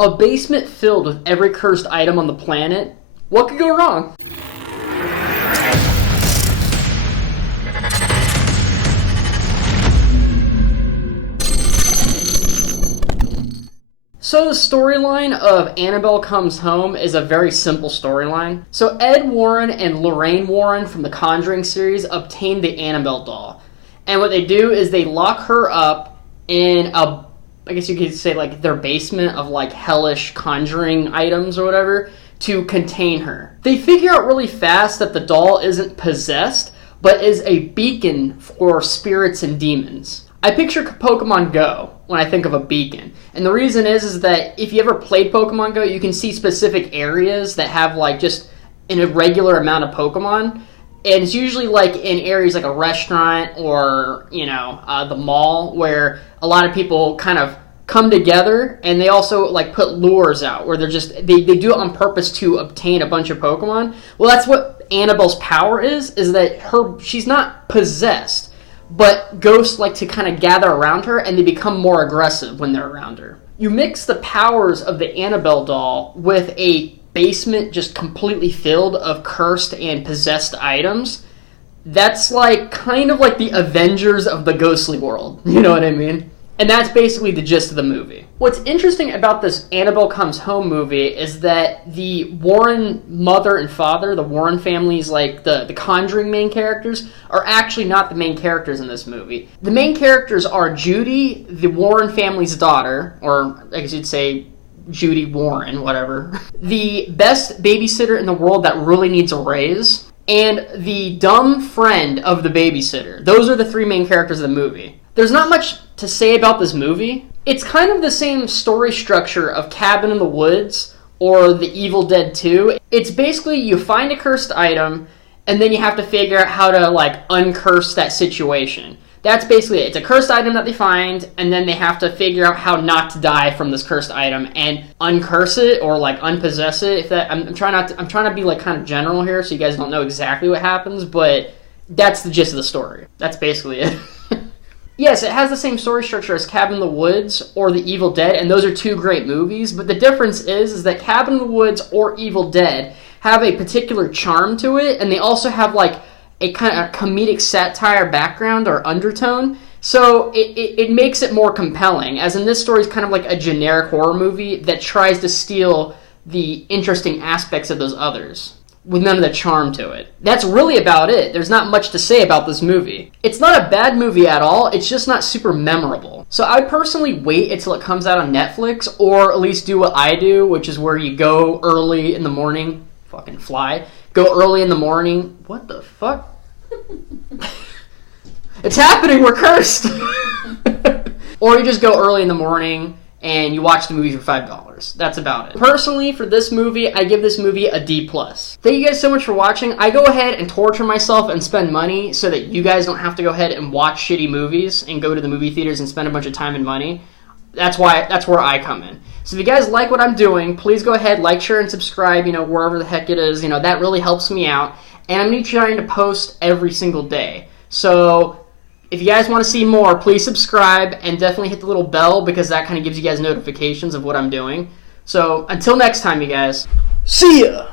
A basement filled with every cursed item on the planet? What could go wrong? So the storyline of Annabelle Comes Home is a very simple storyline. So Ed Warren and Lorraine Warren from the Conjuring series obtain the Annabelle doll. And what they do is they lock her up in I guess you could say like their basement of like hellish conjuring items or whatever to contain her. They figure out really fast that the doll isn't possessed, but is a beacon for spirits and demons. I picture Pokemon Go when I think of a beacon. And the reason is that if you ever played Pokemon Go, you can see specific areas that have like just an irregular amount of Pokemon. And it's usually like in areas like a restaurant or, the mall where a lot of people kind of come together, and they also like put lures out where they do it on purpose to obtain a bunch of Pokemon. Well, that's what Annabelle's power is that she's not possessed. But ghosts like to kind of gather around her, and they become more aggressive when they're around her. You mix the powers of the Annabelle doll with a basement just completely filled of cursed and possessed items. That's like kind of like the Avengers of the ghostly world. You know what I mean? And that's basically the gist of the movie. What's interesting about this Annabelle Comes Home movie is that the Warren mother and father, the Warren families, like the Conjuring main characters, are actually not the main characters in this movie. The main characters are Judy, the Warren family's daughter, or I guess you'd say Judy Warren, whatever. The best babysitter in the world that really needs a raise, and the dumb friend of the babysitter. Those are the three main characters of the movie. There's not much to say about this movie. It's kind of the same story structure of Cabin in the Woods or The Evil Dead 2. It's basically you find a cursed item, and then you have to figure out how to like uncurse that situation. That's basically it. It's a cursed item that they find, and then they have to figure out how not to die from this cursed item and uncurse it or like unpossess it. I'm trying to be like kind of general here, so you guys don't know exactly what happens, but that's the gist of the story. That's basically it. Yes, it has the same story structure as Cabin in the Woods or The Evil Dead, and those are two great movies, but the difference is that Cabin in the Woods or Evil Dead have a particular charm to it, and they also have like a kind of comedic satire background or undertone, so it makes it more compelling, as in this story is kind of like a generic horror movie that tries to steal the interesting aspects of those others, with none of the charm to it. That's really about it. There's not much to say about this movie. It's not a bad movie at all, it's just not super memorable. So I personally wait until it comes out on Netflix, or at least do what I do, which is where you go early in the morning, fucking fly, go early in the morning, what the fuck? It's happening, we're cursed! Or you just go early in the morning, and you watch the movie for $5. That's about it. Personally, for this movie, I give this movie a D+. Thank you guys so much for watching. I go ahead and torture myself and spend money so that you guys don't have to go ahead and watch shitty movies and go to the movie theaters and spend a bunch of time and money. That's where I come in. So if you guys like what I'm doing, please go ahead, like, share, and subscribe, wherever the heck it is. That really helps me out. And I'm going to be trying to post every single day. So if you guys want to see more, please subscribe and definitely hit the little bell, because that kind of gives you guys notifications of what I'm doing. So until next time, you guys, see ya!